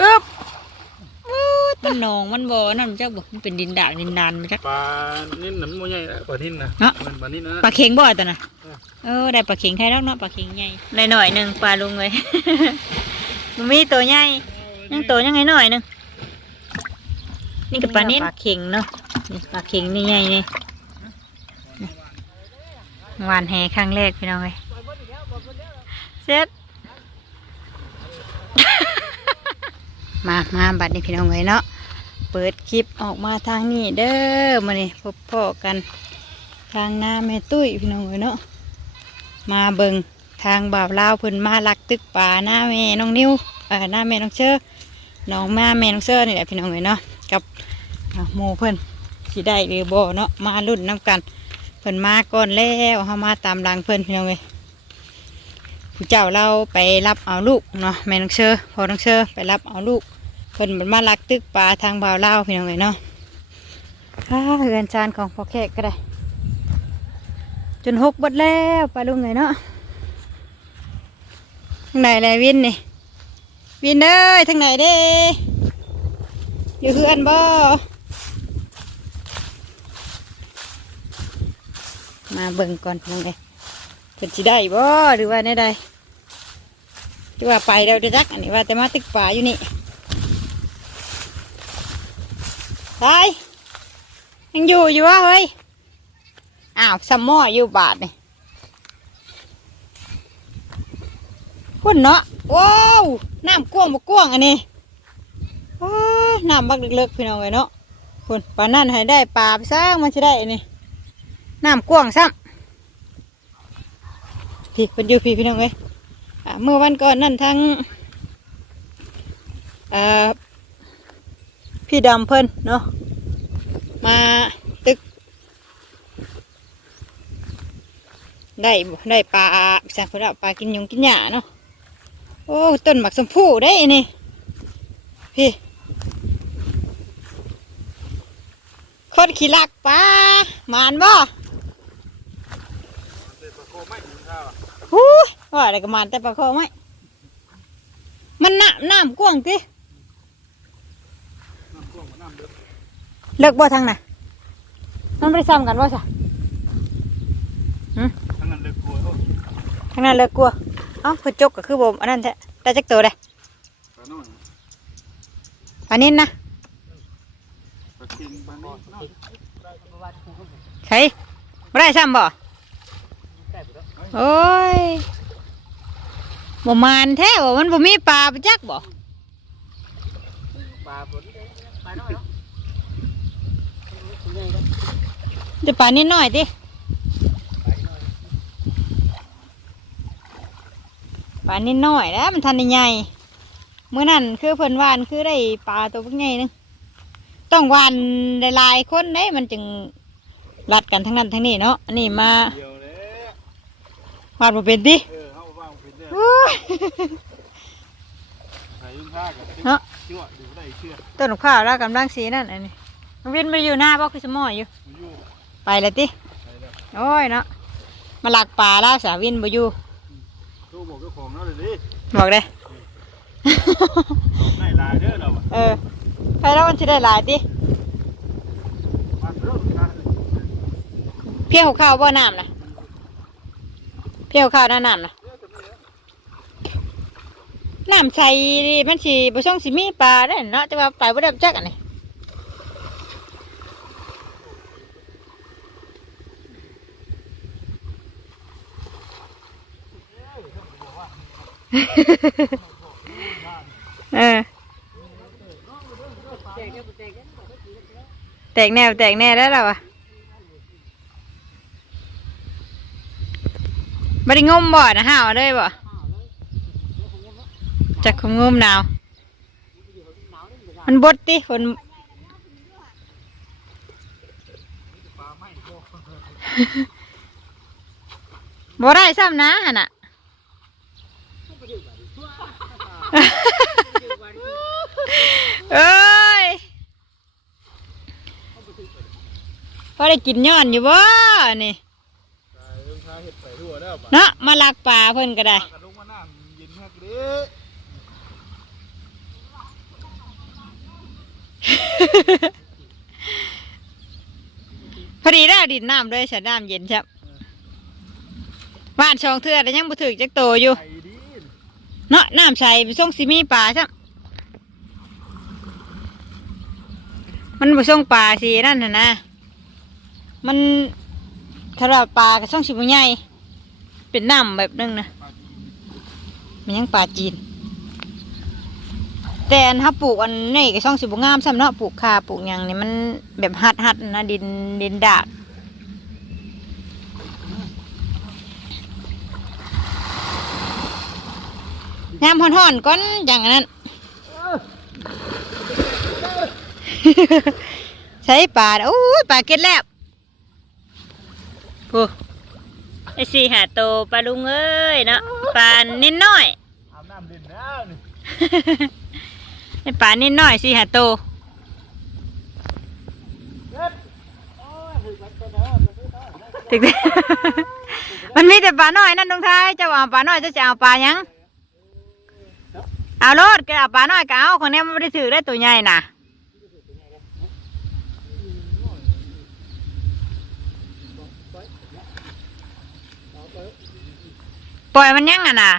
อึ๊บอู้มันหนองมันบ่อนั่นเจ้าบ่มันเป็นดินด่างดินดานมาจักปลานิ่นน้ำมันใหญ่แล้วปลานิ่นนะเนาะ มันปลานิ่นนะปลาเข็งบ่อตัวน่ะเออเออได้ปลาเข็งไทยแล้วเนาะปลาเข็งใหญ่ได้หน่อยหนึงปลาลุงเลย มันมีตัวใหญ่ยังตัวยังไงหน่อยหนึงนี่กับปลานิ่นปลาเข็งเนาะนี่ปลาเข็งนี่ใหญ่นี่นี่หวานแหครั้งแรกพี่น้องเลยเสร็จ มามาบัดนี้พี่น้องเลยเนาะเปิดคลิปออกมาทางนี้เด้อมาเนี่พบพ่อกันทางหน้าแม่ตุ้ยพี่น้องเลยเนาะมาเบิงทางบ่าวลาวเพิ่นมาลักตึกป่าหน้าแม่น้องนิ้วเอ่อหน้าแม่น้องเชอน้องแมาแม่น้องเชอนี่แหละพี่น้องเลยเนาะกับอ่าหมู่เพิ่นสิได้หรือบ่เนาะมารุ่นน้ำกันเพิ่นมาก่อนแล้วเฮามาตามหลังเพิ่นพี่น้องเลย ผู้เจ้าเราไปรับเอาลูกเนาะแม่น้องเชอพอน้องเชอไปรับเอาลูกเพิ่นมันมาลักตึกปลาทางบ่าวเล่าพี่น้องเลยเนาะอ้าเฮือนจานของพ่อแขกก็ได้ จนหกบดแล้วปลาลุงเลยเนาะทางไหนเลยวินนี่วินเอ้ยทางไหนเด้อยู่เฮือนบ่มาเบิ่งก่อนพี่น้องเลยเพิ่นสิได้บ่หรือว่าแน่ใด้ หรือว่าไปแล้วเด้อจักอันนี้ว่าแต่มาตึกป่าอยู่นี่ไปยังอยู่อยู่วะเฮ้ยอ้าวซัมมออยู่บาทนี่พุ่นเนาะว้าวน้ำกว้างบ่กว้างอันนี้ว้าน้ำบักเล็กๆพี่น้องเอ้ยเนาะพุ่นปลานั่นให้ได้ปลาไปสร้างมันจะได้อันนี้น้ำกว้างซ้ำพี่เป็นอยู่พี่พี่น้องเอ้ย เมื่อวันก่อนนั่นทั้งเอ่อพี่ดำเพิ่นเนาะมาตึก ได้บ่ได้ปลาสั่งเพิ่นเอาปลากินหยงกินหญ้าเนาะโอ้ต้นหมักสมพู่ได้อันนี่พี่คนขี้ลักปลาหมานบ่หูย ว่าอะไรก็มันแต่ปลาคอไหมมันน้ำน้ำกว้างติเลิกบ่ทางน่ะมันไม่ได้ซ้ำกันว่าจ้ะทั้งนั้นเลยกลัวทางนั้นเลิกกลัวเอ้าคือจกก็คือบ่มอันนั้นแท้ได้จักตัวเลยปลาน้อยปลานินนะปลาเค็งปลานิ่นน้อยใช่ไม่ได้ซ้ำบ่โอ้ย บ่มานแท้บ่มันบ่มีปลาไปจักบ่ปลาบนจะปลานิดหน่อยติปลานิดหน่อยแล้วมันทันได้ใหญ่เมื่อนั้นคือเพิ่นวานคือได้ปลาตัวพวกใหญ่นึงต้องวานหลายๆคนเด้มันจึงรัดกันทั้งนั้นทั้งนี้เนาะอันนี้มาเดียวเลยวานบ่เป็นติเออ เขาว่างเป็นเนี่ยโอ้ยใส่ยุ่งท่ากับเนาะชั่วดูได้เชื่อต้นข้าวแล้วกำลังสีนั่นอันนี้น้องวินไปอยู่หน้าบ่คือสมออยู่มันอยู่ ไปแล้วติไปแล้วโอ้ยเนาะมาหลักปลาแล้วสาวินบ่อยู่โทรบอกเจ้าของแล้วเลยดิบอกเลยได้ลายเด้อเราอะเออไปแล้วมันจะได้หลายติมาเริ่มกันเพี้ยวข้าวบ่น้ำนะเพี้ยวข้าวหน้าน้ำนะ น้ำใสดิมันสิบ่ช่องสิมีปลาได้เนาะแต่ว่าไปบ่ได้จักอันนี้เออแตกแนวแตกแน่แล้วเราอะบริงมบ่อนะห้าวเลยบ่ จากคงงมหนาว มันบดติฝนบ่ได้ซ้ำนะหั่นน่ะเอ้ยพอได้กินย้อนอยู่บ่นี่เริ่มท่าเห็ดไปทั่วแล้วปะเนาะมาลักป่าเพิ่นก็ได้ กันลงมาน้ำเย็นมากเลย พอดีแล้วดินน้ำด้วยฉันน้ำเย็นครับว่านชองเทือแต่ยังบ่ถึกจักโตอยู่ไอ้ดีเนาะน้ำใสไปส่งสิมีปลาจ้ะมันบ่ส่งปลาสินั่นน่ะนะ มันถ้าว่าปลาก็ส่งสิบ่ใหญ่เป็นน้ำแบบนึงนะมันยังปลาจีน แต่อันถ้าปลูกอันนี่ก็ส่งสิบ่งามซ้ำเนาะปลูกคาปลูกหยังนี่มันแบบหัดหัดๆนะดินดินดากยามห่อนๆก้อนอย่างนั้นใช้ปลาโอ้ยปลาเก็ดแล้วโอ้ไอสี่หาโตปลาลุงเอ้ยเนาะปลาเน้นน้อยอาบน้ำเด่นแล้วนี่ ไอปลาเน้นน้อยสี่หาโตถึงมันมีแต่ปลาน้อยนั่นตรงท้ายเจ้าเอาปลาน้อยจะจะเอาปลายังเอาโลดก็เอาปลาน้อยก็เอาคนนี้มันไม่ได้ถือได้ตัวใหญ่น่ะปล่อยมันยังอะน่ะ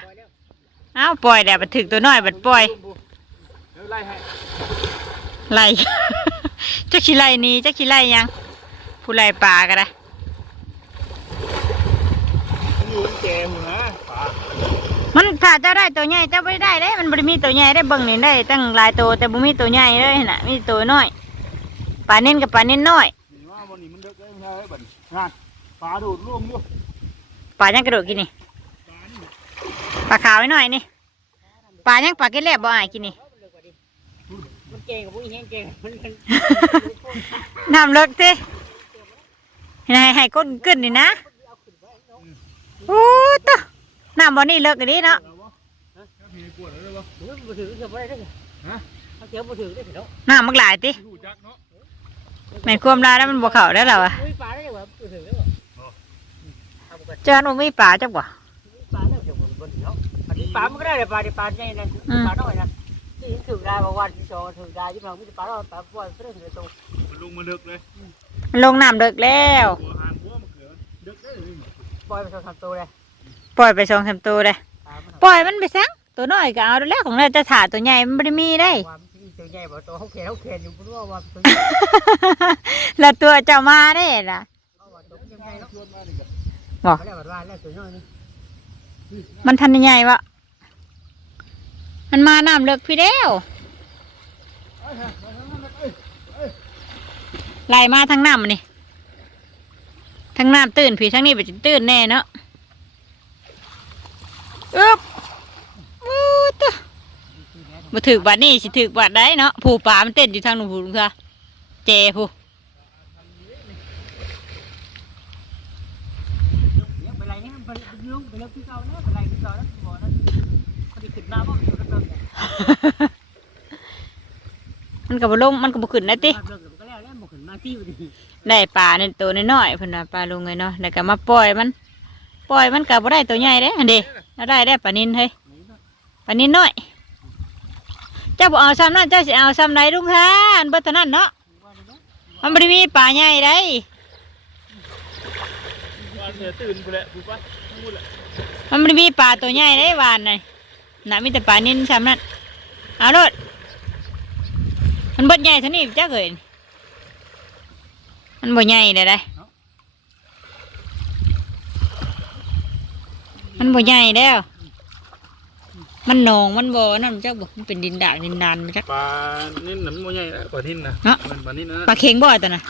เอาปล่อยแล้วบัดถึกตัวน้อยบัดปล่อย ไล่ให้ไล่จักขี้ไล่หนี้จักขี้ไล่หยัง ผู้ไล่ปลาก็ได้มันอยู่ในแกหูนะป่ามันถ้าเจะได้ตัวใหญ่เจะไม่ได้เด้ มันบ่ได้มีตัวใหญ่ได้เบิ่งนี่ได้ตั้งหลายตัวแต่บ่มีตัวใหญ่เลยน่ะ มีตัวน้อยปลาเน้นกับปลาเน้นน้อยนี่ว่าวันนี้มันเด็กได้ไม่ใช่บัดงานป่าโดดร่วมอยู่ปลายังกระโดดกินนี่ปลาขาวไว้หน่อยนี่ปลายังปลาเกล็ดแลบบ่อายกินนี่มันเก่งกับผู้หญิงเก่งมันมันน้ำเลิกสิให้ให้ก้นขึ้นนี่นะโอ้ตะน้ำบ่อนี่เลิกกันดีเนาะมีกวดแล้วเลยวะมันบ่ถือเกือบไม่ได้เลยฮะเขาเจียวบ่ถือได้ถึงแล้วน้ำมันหลายติหูจักเนาะแม่นความลาแล้วมันบ่เข้าได้แล้วอะอุ้ยปลาได้แบบบ่ถือได้บ่เอาบ่เจอหนูมีปลาจักบ่ปลาได้เดี๋ยวบ่บ่ถือแล้วอันนี้ปลามันก็ได้แต่ปลาที่ปลาใหญ่นั่นปลาน้อยนะ ที่ถือได้บ่วันที่สองถือได้ที่เราไม่ได้ปลาเราปลาปล่อยเรื่องเดียวโตมันลงมาเด็กเลยมันลงน้ำเลิกแล้ว หัวหานหัวมันเขือเด็กได้เลยปล่อยไปสองสามตัวเลยปล่อยไปสองสามตัวเลยปลามันปล่อยมันไปซังตัวน้อยก็เอาแล้วของเราจะถ่าตัวใหญ่มันไม่ได้มีได้ ความที่ตัวใหญ่บ่ตัวเขาแขนเขาแขนอยู่บ่รู้ว่าตัวแล้วตัวเจ้ามาได้ล่ะเขาว่าตัวยังไงเนาะชวนมาดิกันบอก เขาได้ว่าแล้วตัวน้อยนี่มันทันใหญ่วะ มันมาน้ำเลิกพี่เดียวไล่มาทางน้ำนี่ทางน้ำตื่นพี่ทางนี้ไปตื่นแน่เนาะอึ๊บอู้ตมาถึกบัดนี้สิถึกบัดได้เนาะผู้ป่ามันเต้นอยู่ทางหนูผู้ลุงค่ะเจผู้ ยังไปไรนี่มันไปลุงไปเลิกที่เก่านะไปไรที่เก่านะบ่นั้นเขาสิขึ้นมาบ่อยู่กันเบิ่ง มันกับบลงมันกับบขึ้นนะติเบิ่งก็แล้วแล้วบ่ขึ้นมาที่บ่ดีได้ปลาในตัวน้อยๆเพิ่นว่าปลาลุงไงเนาะแล้วก็มาปล่อยมัน ปล่อยมันก็บ่ได้ตัวใหญ่เด้อันเด้เอาได้ได้ปลานินเฮ้ยปลานินน้อยเจ้าบ่เอาซ้ำนั่นเจ้าสิเอาซ้ำใดลุงท่านเบิดเท่านั้นเนาะมันบ่ได้มีปลาใหญ่ได้วันเสือตื่นไปแล้วถูกปะพูดแหละมันบ่ได้มีปลาตัวใหญ่ได้หวานน่ะน่ะมีแต่ปลานินซ้ำนั่น เอาโลดมันเบิดใหญ่เท่านี้จ้าเอ้ยมันบ่ใหญ่ได้ได้มันบ่ใหญ่แล้วมันหนองมันบ่นั่นจักบ่มันเป็นดินดากดินดานมาจักปลานิ่นน่ะมันโมใหญ่แล้วปลานิ่นนะเนาะมันปลานิ่นนะปลาเข็งบ่ตัวน่ะ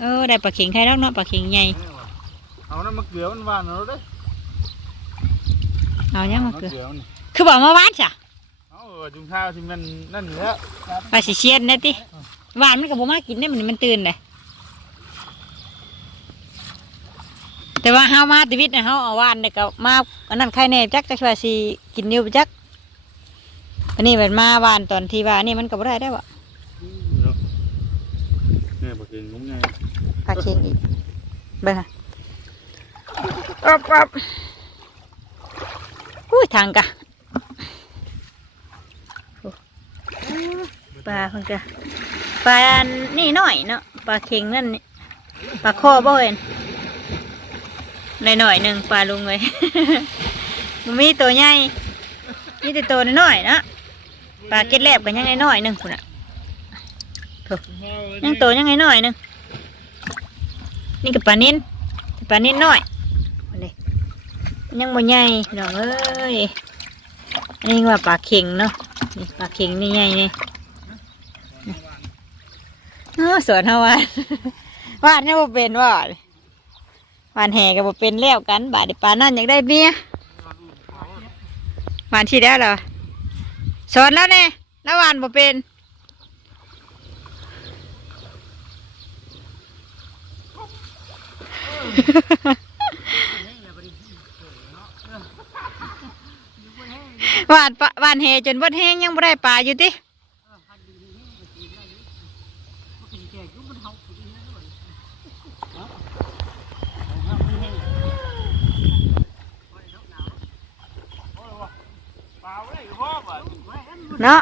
เออได้ปลาเข็งใครแล้วเนาะปลาเข็งใหญ่เอาน้ำมะเขือมันหวานเอาเด้เอายังมามะเกลือเขือมันคือบอกมาวานจ้ะ เอาเออจุงข้าวที่มันนั่นอยู่แล้วปลาสิเชียนได้ติหวานมันก็บ่มากินได้มันมันตื่นเลยแต่ว่าเฮามาชีวิตเนี่ยเฮาเอาหวานเนี่ยก็มาอันนั้นใครแน่จักจักว่าสิกินอยู่บ่จักอันนี้เป็นมาหวานตอนที่ว่านี่มันก็บ่ได้ได้บ่เนี่ยปลาเค็งงมไงปลาเค็งอีกเบิ่งค่ะอ๊อบอ๊อบอุ้ยทางกะโอ้ ปลาเพิ่นกะปลานี่หน่อยเนาะปลาเค็งนั่นนี่ปลาคอบ่เห็นหน่อยหน่อยหนึ่งปลาลุงเลยมันมีตัวใหญ่มีแต่ตัวน้อยๆเนาะปลาเก็ดแลบกันยังไงน้อยหนึ่งคุณอะยังตัวยังไงน้อยหนึ่งนี่กับปลานิ่นปลานิ่นน้อยอันนี้ยังบ่ใหญ่น้องเอ้ยนนี้ว่าปลาเค็งเนาะ นี่ปลาเค็งนี่ใหญ่นี่เออสวนเฮาวานวานนี่บ่เป็นว่านวานแห่ก็บ่เป็นแล้วกัน บาดนี้ปลานั่นอยากได้เมียวานที่แล้วเหรอสอนแล้วเนี่ยแล้ววานบ่เป็น วานปะวานแห่จนบดแห้งยังบ่ได้ปลาอยู่ติปลาไว้พ่อบ่เนาะ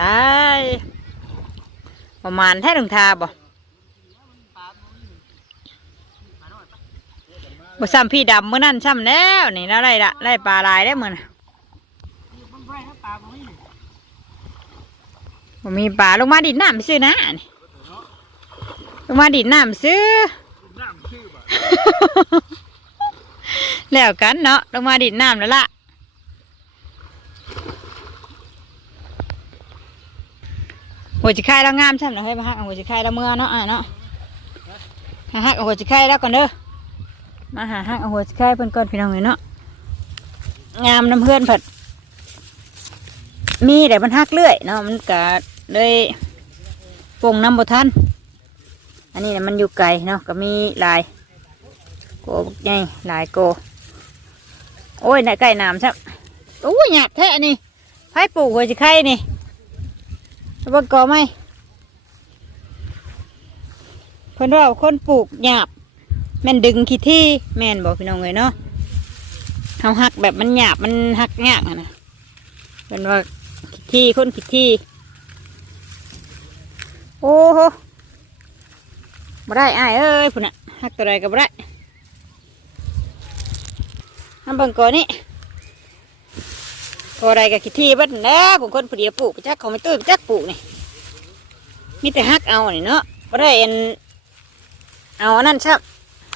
ตายประมาณแท้ถึงทาบ่ บ่ซ้ำพี่ดำเมื่อนั้นซ้ำแล้วนี่แล้วไล่ละไล่ปลาลายได้อมื่อนบ่มีปลาลงมาดินน้ำซื้อนะนี่ลงมาดินน้ำซื้อ แล้วกันเนาะลงมาดินน้ำแล้วล่ะหัวจิไข่แล้วงามใช่ไหมเฮ้ยมาฮักหัวจิไข่แล้วเมื่อเนาะอะเนาะหาฮักหัวจิไข่แล้วก่อนเด้อ มาหาฮักเอาหัวจิไข่เพิ่นก่อนพี่น้องเลยเนาะงามน้ำเพื่อนผัด มีแต่มันฮักเรื่อยเนาะมันกะเลยปงน้ำบ่ทันอันนี้น่ะมันอยู่ไกลเนาะก็มีลายโกใหญ่ลายโก โอ้ยน่ะไก่น้ำซับโอ้ยหยาบแท้นี่ไผ่ปลูกหัวจะไข่นี่แล้วเบงกอไหมเพิ่นว่าคนปลูกหยาบ แม่นดึงขี้ที่แม่นบอกพี่น้องเลยเนาะเขาหักแบบมันหยาบมันหักยากนะเพิ่นว่าขี้ที่คนขี้ที่โอ้โหบ่ได้อ้ายเอ้ยพุ่นน่ะหักตัวใดก็บ่ได้น้ำเบังก่อนนี่พออะไรกับคิดที่บ้านแน่ผมคนผู้เดียวปลูกไปจักเขาไม่ตื้อไปจักปลูกนี่มีแต่ฮักเอานี่เนาะบ่ได้เอ็นเอาอันนั้นชับ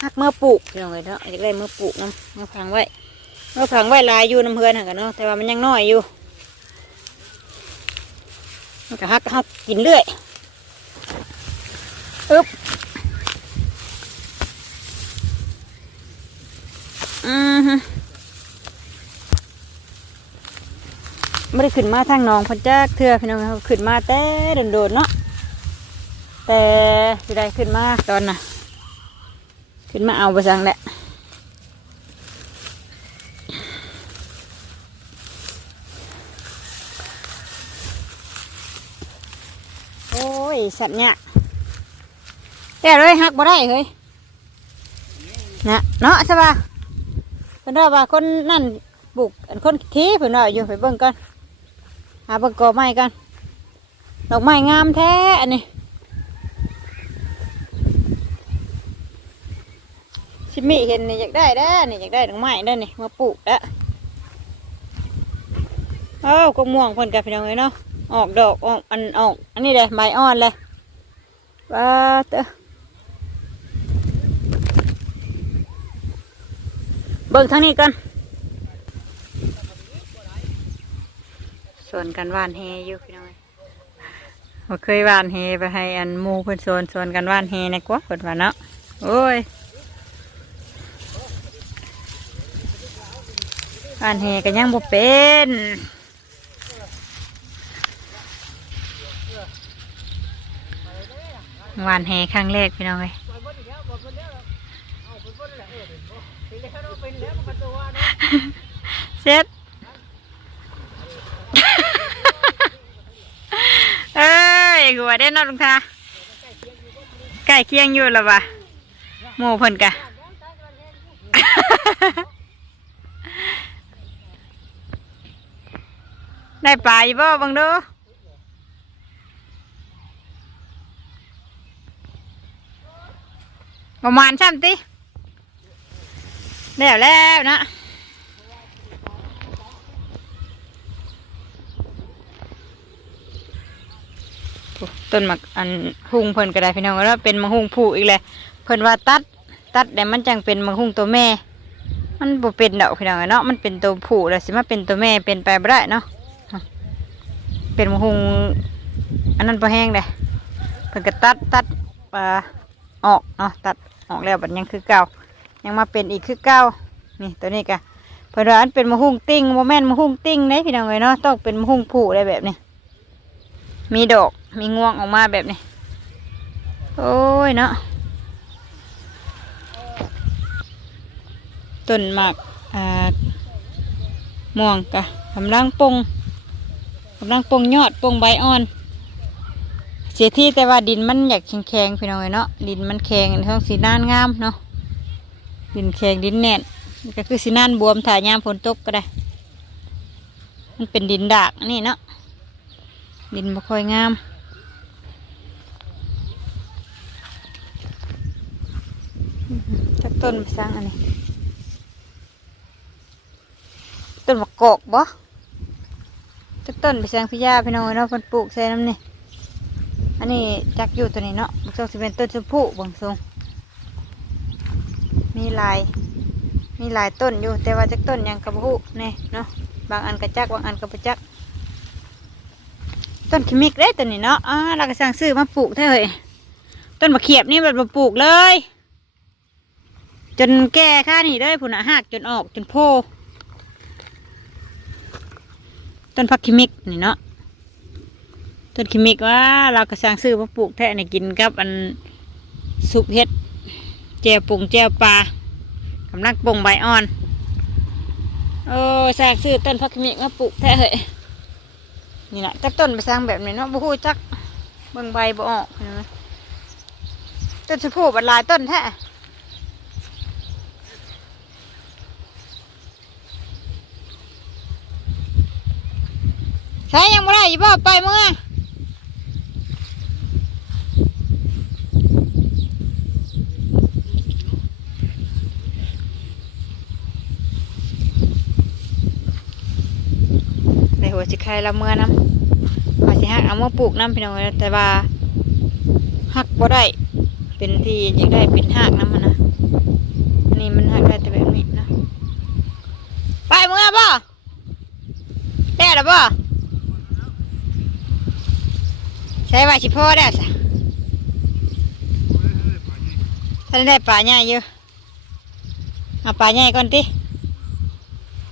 ฮักเมื่อปลูกพี่น้องเลยเนาะอยากได้เมื่อปลูกน้ำเมื่อพังไว้เมื่อพังไว้ลายอยู่น้ำเพื่อนหักันเนาะแต่ว่ามันยังน้อยอยู่มันก็ฮักฮักกินเรื่อยอึ๊บอือฮึไม่ได้ขึ้นมาทางหนองพันจักเถื่อพี่น้องเขาขึ้นมาแต่โดนๆเนาะแต่ที่ได้ขึ้นมาตอนน่ะ ขึ้นมาเอาไปสั่งแหละโอ้ยสัตว์เนี่ยแต่เลยหักบ่ได้เฮ้ยนะเนาะใช่ปะเพิ่นว่าว่าคนนั่นปลูกคนทีเพิ่นว่าอยู่ไปเบิ่งกันหาเบิ่งกอไม้กันดอกไม้งามแท้อันนี้ ชิมิเห็นนี่อยากได้แด้อนี่อยากได้ดอกไม้ได้อนี่มาปลูกแล้วเอ้ากงม่วงเพิ่นกับพี่น้องเลยเนาะออกดอกออกอันออกอันนี้เลยใบอ่อนเลยว้าเตอเบิ่งทางนี้กันส่วนกันหว่านเฮอยู่พี่น้องเอ้ยบ่เคยหว่านเฮไปให้อันหมูเพิ่นส่วนส่วนกันหว่านเฮนะกว่าเพิ่นว่าเนาะโอ้ย บ้านแหก็ยังบ่เป็นหวานแหครั้งแรกพี่น้องเอ้ยเซ็ตเอ้ยหัวได้นอนลงทาใกล้เคียงอยู่แล้ววะหมู่เพิ่นกะ ได้ปลาอยู่บ่บังดูประมาณช่ำติแล้วแล้วนะต้นมักอันหุงเพิ่นก็ได้พี่น้องว่าเป็นมะฮุงผู้อีกเลยเพิ่นว่าตัดตัดแต่มันจังเป็นมะฮุงตัวแม่ มันบ่เป็นดอกพี่น้องเนาะมันเป็นตัวผู้แล้วสิมาเป็นตัวแม่เป็นไปบ่ได้เนาะ เป็นมะฮุงอันนั้นพอแห้งเลยเพิ่นก็ตัดตัดปลาออกเนาะตัดออกแล้วบัดยังคือเก่า ยังมาเป็นอีกคือเก่านี่ตัวนี้ก็เพิ่นว่าอันเป็นมะฮุงติ้งโมแม่นมะฮุงติ้งเด้พี่น้องเอ้ยเนาะต้องเป็นมะฮุงผูได้แบบนี้มีดอกมีงวงออกมาแบบนี้ โอ้ยเนาะต้นหมากอ่าม่วงกะกำลังปง กำลังปงยอดปงใบอ่อน เสียที่แต่ว่าดินมันอยากแข็งๆพี่น้องเอ้ยเนาะดินมันแข็งท้องสีน่านงามเนาะดินแข็งดินแน่นก็คือสีน่านบวมถ่ายยามฝนตกก็ได้ มันเป็นดินดากนี่เนาะดินบ่ค่อยงามจักต้นไปสร้างอันนี้ต้นมะกอกบ่ จักต้นไปแซงพิยาพี่น้องเนาะเพิ่นปลูกใส่น้ำนี่อันนี้จักอยู่ตัวนี้เนาะบางทรงสิเป็นต้นชมพู่บางทรงมีลาย มีหลายต้นอยู่ แต่ว่าจักต้นยังกระบุนี่เนาะบางอันกระจักบางอันกระปจัก ต้นขิมิกได้ตัวนี้เนาะอ่าเราก็สั่งซื้อมาปลูกเท่าไหร่ต้นมะเขียบนี่แบบมาปลูกเลย จนแก่ค่านี่เลยผุนหักจนออกจนโพ ต้นพักคิมิกนี่เนาะต้นคิมิกว่าเราก็สร้างซื้อมาปลูกแทะในกินกับอันสุกเห็ดแจวปรุงแจวปลากำลังปรุงใบอ่อนโอ้สร้างซื้อต้นพักคิมิกมาปลูกแทะเหยนี่แหละจักต้นไปสร้างแบบนี้เนาะบุคูจักเบิ่งใบบ่ออกต้นชะพูบันลายต้นแท้ ใช้ยังไม่ได้อยู่บ่ไปเมื่อในหัวสิใครละเมื่อน้ำว่าสิหักเอามาปลูกน้ำพี่น้องแต่ว่าหักบ่ได้ เป็นที่อยากได้เป็นหักน้ำมันนะนนี้มันหักได้แต่แบบนี้นะไปเมื่อบ่แด่หรอบ่ ใช่ว่าชิพ่อได้สะท่านได้ป่าใหญ่อยู่เอาป่าใหญ่ก่อนติ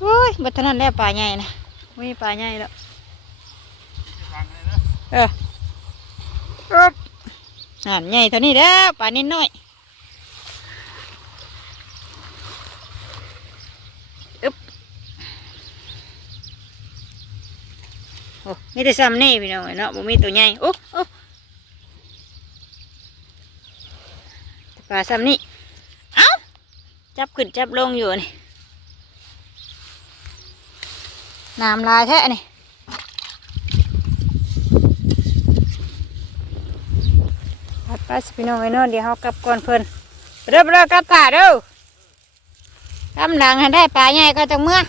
โอ้ยบัตรนั้นได้ป่าใหญ่นะไม่มีป่าใหญ่แล้วเอออึ๊บอ่านใหญ่เท่านี้แล้วป่านิดหน่อยอึ๊บโอ้มีแต่ซ้ำนี่พี่น้องเอ้นาะบ่มีตัวใหญ่โอ้โอ้ปลาซ้ำนี่เอ้าจับขึ้นจับลงอยู่นี่น้ำลายแท้นี่ไปไปสปินองไอ้นอนเดี๋ยวเขากลับก่อนเพิ่นเริ่มเริ่มกลับถ่าเด้อกำลังให้ได้ปลาใหญ่ก็จังเมื่อ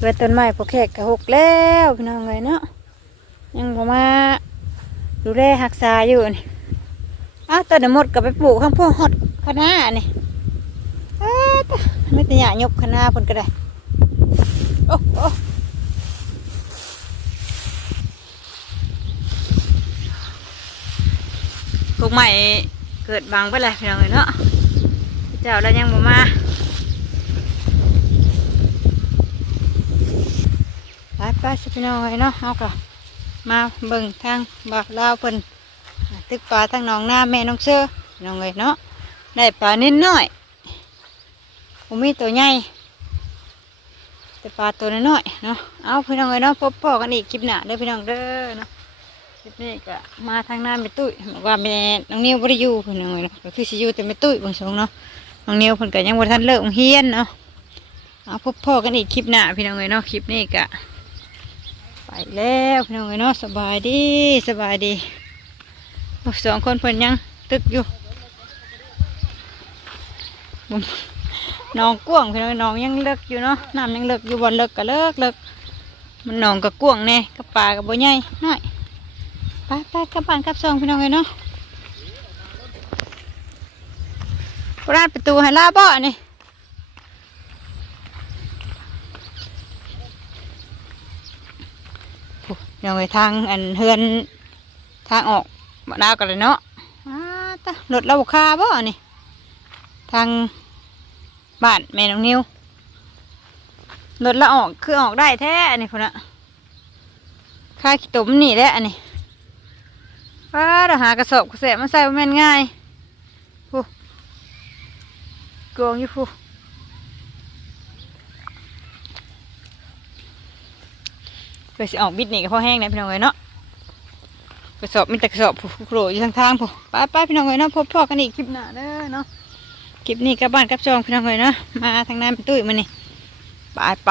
เวทต้นไม้พวกแขกกระหกแล้วพี่น้องเลยเนาะยังบ่มาดูแลรักษาอยู่นี่อ้าวต้นมดก็ไปปลูกข้างพวกฮอดคะนี่อ้าวไม่ต่หยายกคะน้าเพิ่นก็ได้โอ้โอ้พวกใหม่เกิดบางไปเลยพี่น้องเลยเนาะเจ้าแล้วยังบ่มา ไปไปสิพี่น้องเนาะเอาก็มาเบิ่งทางบ่าวลาวเพิ่นตึกปลาทางหนองหน้าแม่น้องเชื่อน้องเลยเนาะได้ปลานิดน้อยผมมีตัวใหญ่แต่ปลาตัวน้อยเนาะเอาพี่น้องเลยเนาะพบพ่อกันอีกคลิปหน้าเด้อพี่น้องเด้อเนาะคลิปนี้ก็มาทางหน้าแม่ตุ้ยบอกว่าแม่น้องนิ้วบ่ได้อยู่พี่น้องเลยเนาะก็คือสิอยู่แต่แม่ตุ้ยบางสงเนาะน้องนิวเพิ่นก็ยังบ่ทันเลิกเรียนเนาะเอาพบพ่อกันอีกคลิปหน้าพี่น้องเอ้ยเนาะคลิปนี้ก็ ไปแล้วพี่น้องเอ้ยเนาะสบายดีสบายดีสองคนเพิ่นยังตึกอยู่น้องกวางพี่น้องยน้องยังเลิกอยู่เนาะน้ำยังเลิกอยู่บ่เลิกก็เลิกเลิกมันน้องก็กวางแน่ก็ปลาก็บ่ใหญ่น้อยไปไปกับบ้านกับซองพี่น้องเอ้ยเนาะรานประตูให้ลาบ่อนี่โอ้ เดี๋ยวไปทางอันเฮือนทางออกบ่ดาวกันเลยเนาะตะรถเราบุคาบ่นี่ทางบ้านแม่น้องนิวรถเราออกคือออกได้แท้อันนี้คนละค่าขี้ตุ่มนี่แหละอันนี้ว้าเราหากระสอบกระแสมาใส่แม่นง่ายกองอยู่ฟู เพื่อสิออกบิดนี่ก็พอแห้งนะพี่น้องเอ้ยเนาะกระสอบมีแต่กระสอบผู้โผล่อยู่ทางทางผู้ไปไปพี่น้องเอ้ยเนาะพบพ่อกันอีกคลิปหน้าเด้อเนาะคลิปนี้กลับบ้านกลับจองพี่น้องเอ้ยเนาะมาทางนั้นเป็นตุ้ยมานี่ไปไป